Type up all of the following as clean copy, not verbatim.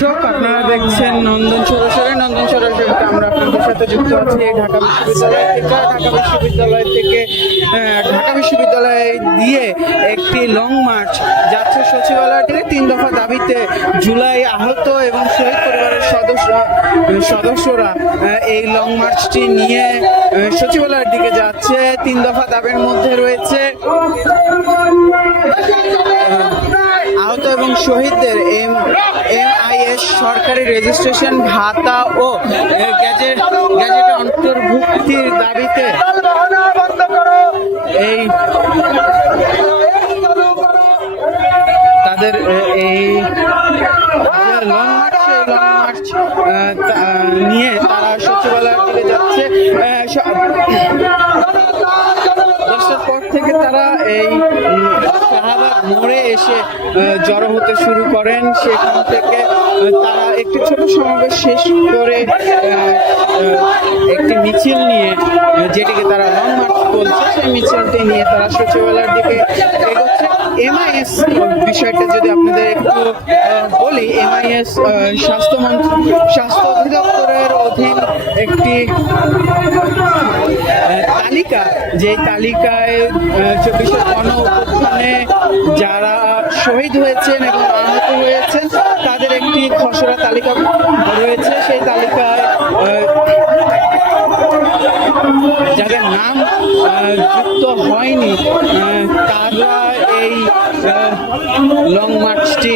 দর্শক, আপনারা দেখছেন নন্দন সরাসরি। নন্দন সরাসরিতে আমরা আপনাদের সাথে যুক্ত আছি ঢাকা বিশ্ববিদ্যালয় দিয়ে একটি লং মার্চ যাচ্ছে সচিবালয় থেকে 3 দফা দাবিতে। জুলাই আহত এবং শহীদ পরিবারের সদস্যরা এই লং মার্চটি নিয়ে সচিবালয়ের দিকে যাচ্ছে। 3 দফা দাবির মধ্যে রয়েছে আহত এবং শহীদদের MIS সরকারি রেজিস্ট্রেশন ভাতা ও গ্যাজেটে অন্তর্ভুক্তির দাবিতে এই তাদের এই লং মার্চ নিয়ে তারা সচিবালয়ের দিকে যাচ্ছে। 10টার পর থেকে তারা এই শাহবাগ মোড়ে এসে জড়ো হতে শুরু করেন। সেখান থেকে তারা একটি ছোট সমাবেশ শেষ করে একটি মিছিল নিয়ে, যেটিকে তারা লং মার্চ বলছে, সেই মিছিলটি নিয়ে তারা সচিবালয়ের দিকে এগোচ্ছে। MIS বিষয়টা যদি আপনাদের একটু বলি, MIS স্বাস্থ্য অধিদপ্তরের অধীন একটি তালিকা, যে তালিকায় 24 গণ-অভ্যুত্থানে যারা শহীদ হয়েছেন এবং আহত হয়েছেন তাদের একটি খসড়া তালিকা রয়েছে। সেই তালিকায় যাদের নাম যুক্ত হয়নি তারা এই লং মার্চটি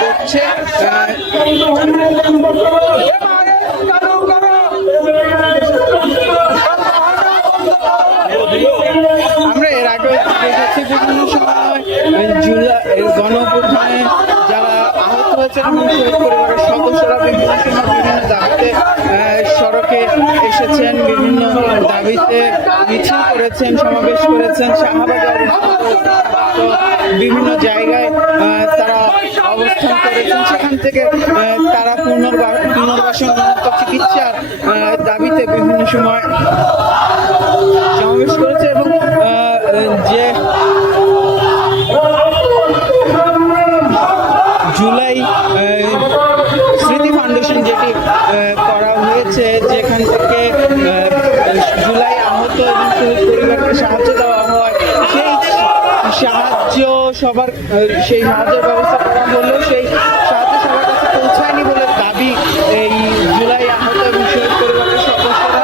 করছে। আমরা এর আগে দেখেছি বিভিন্ন সময় গণ-অভ্যুত্থানে যারা আহত হয়েছে এবং শহীদ পরিবারের সদস্যরা বিভিন্ন সময় বিভিন্ন দাবিতে সড়কে এসেছেন, বিভিন্ন দাবিতে মিছিল করেছেন, সমাবেশ করেছেন, শাহবাগে বিভিন্ন জায়গায় তারা অবস্থান করেছেন। সেখান থেকে তারা পুনর্বাসন চিকিৎসার দাবিতে বিভিন্ন সময় সমাবেশ করেছে এবং যে জুলাই স্মৃতি ফাউন্ডেশন যেটি করা হয়েছে, যেখান থেকে জুলাই আহত এবং শহীদ পরিবারকে সাহায্য দেওয়া হয়, সেই সাহায্যের ব্যবস্থা করা হলেও সেই সাহায্য সবার কাছে পৌঁছায়নি বলে দাবি এই জুলাই আহত এবং শহীদ পরিবারের সদস্যরা।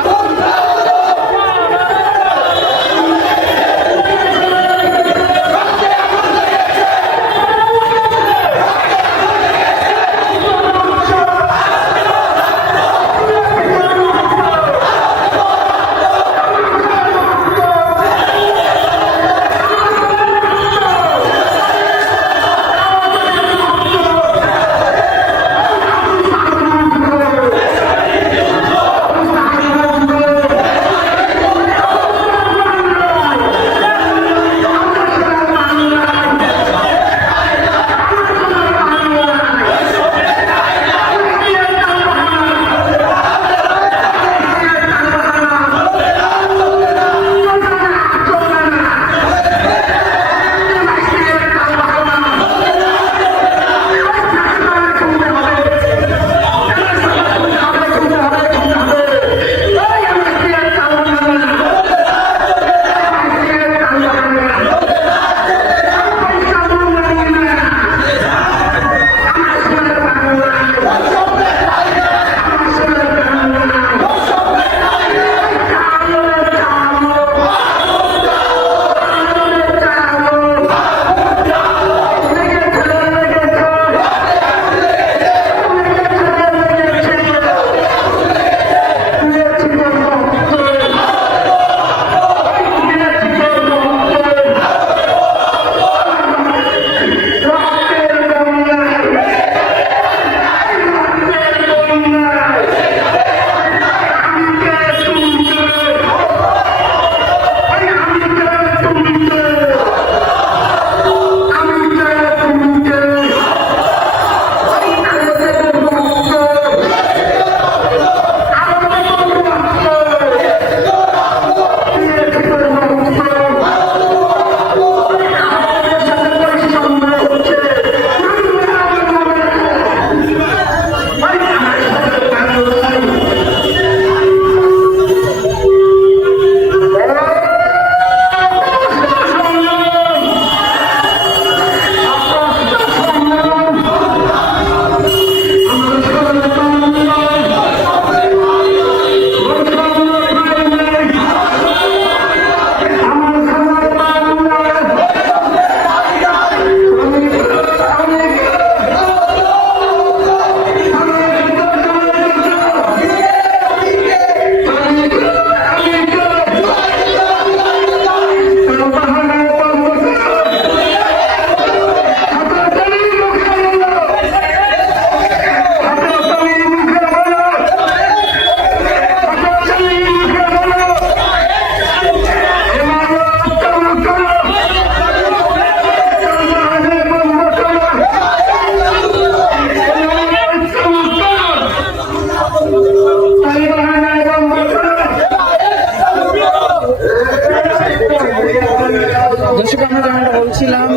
জানাচ্ছিলাম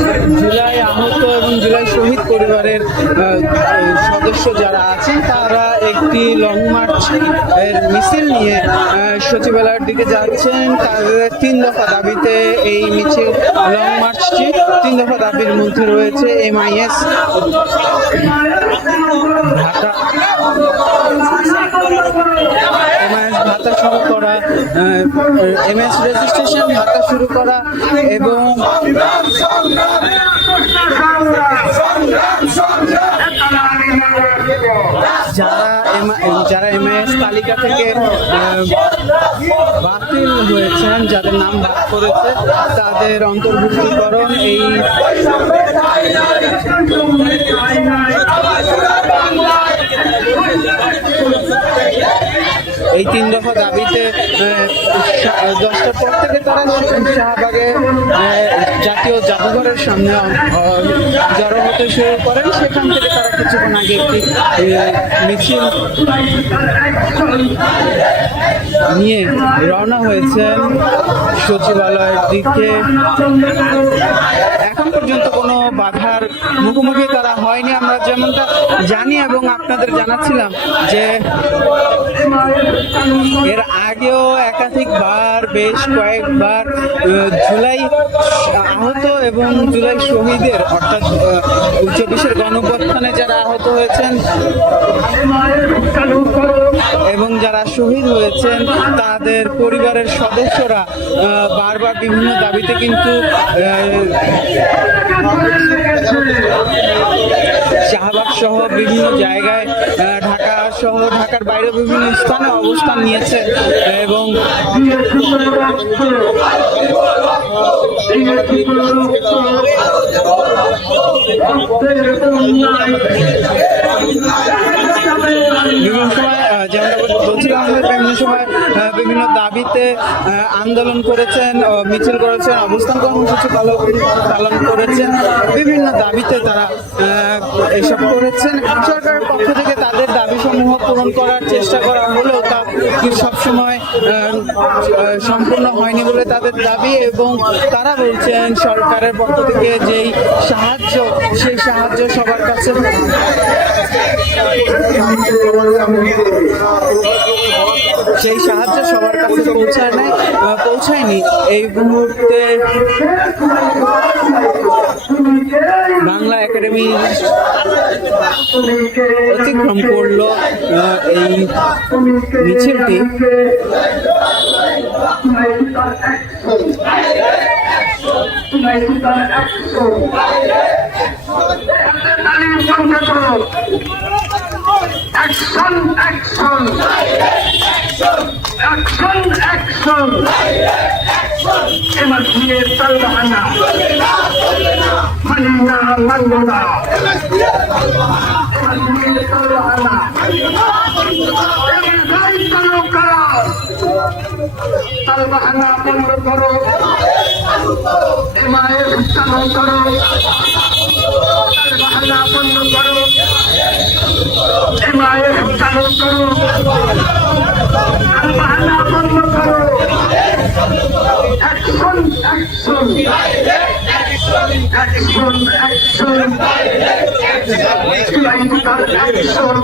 যে জুলাই আহত এবং জুলাই শহীদ পরিবারের সদস্য যারা আছেন তারা একটি লং মার্চ এর মিছিল নিয়ে সচিবালয়ের দিকে যাচ্ছেন। তাদের 3 দফা দাবিতে এই মিছিল লং মার্চটি 3 দফা দাবির মধ্যে রয়েছে MIS ভাতা শুরু করা, MS রেজিস্ট্রেশন ভাতা শুরু করা এবং যারা MIS তালিকা থেকে বাতিল হয়েছেন, যাদের নাম বাদ করেছে তাদের অন্তর্ভুক্তিকরণ এই 3 দফা দাবিতে 10টার পর থেকে তারা শাহবাগে জাতীয় জাদুঘরের সামনে জড়ো হতে শুরু করেন। সেখান থেকে তারা কিছুক্ষণ আগে একটি মিছিল নিয়ে রওনা হয়েছেন সচিবালয়ের দিকে। এখন পর্যন্ত কোনো বাধার মুখোমুখি তারা হয়নি, আমরা যেমনটা জানি এবং আপনাদের জানাচ্ছিলাম যে এর আগেও একাধিকবার বেশ কয়েকবার জুলাই আহত এবং জুলাই শহীদের অর্থাৎ 24-এর গণঅভ্যুত্থানে যারা আহত হয়েছেন এবং যারা শহীদ হয়েছেন তাদের পরিবারের সদস্যরা বারবার বিভিন্ন দাবিতে কিন্তু শাহবাগ সহ বিভিন্ন জায়গায়, ঢাকা সহ ঢাকার বাইরে বিভিন্ন স্থানে অবস্থান নিয়েছে এবং বিভিন্ন সময় যেমনটা বলছিলাম বিভিন্ন সময় বিভিন্ন দাবিতে আন্দোলন করেছেন, মিছিল করেছেন, অবস্থান কর্মসূচি পালন করেছেন। বিভিন্ন দাবিতে তারা এসব করেছেন। সরকারের পক্ষ থেকে তাদের দাবিসমূহ পূরণ করার চেষ্টা করা হলেও তা সবসময় সম্পূর্ণ হয়নি বলে তাদের দাবি এবং তারা বলছেন সরকারের পক্ষ থেকে যেই সাহায্য সেই সাহায্য সবার কাছে পৌঁছায়নি। এই মুহূর্তে বাংলা একাডেমি অতিক্রম করলো এই মিছিলটি। Action, action, action, action. MRTA Talbahana, Manina Mangona, MRTA Talbahana, Every Talukara, Talbahana Pondokoro, MIS Talukaro, Talbahana Pondokoro. MIS চালু করো, বাহানা বন্ধ করো। Action action action action action.